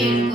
Amen.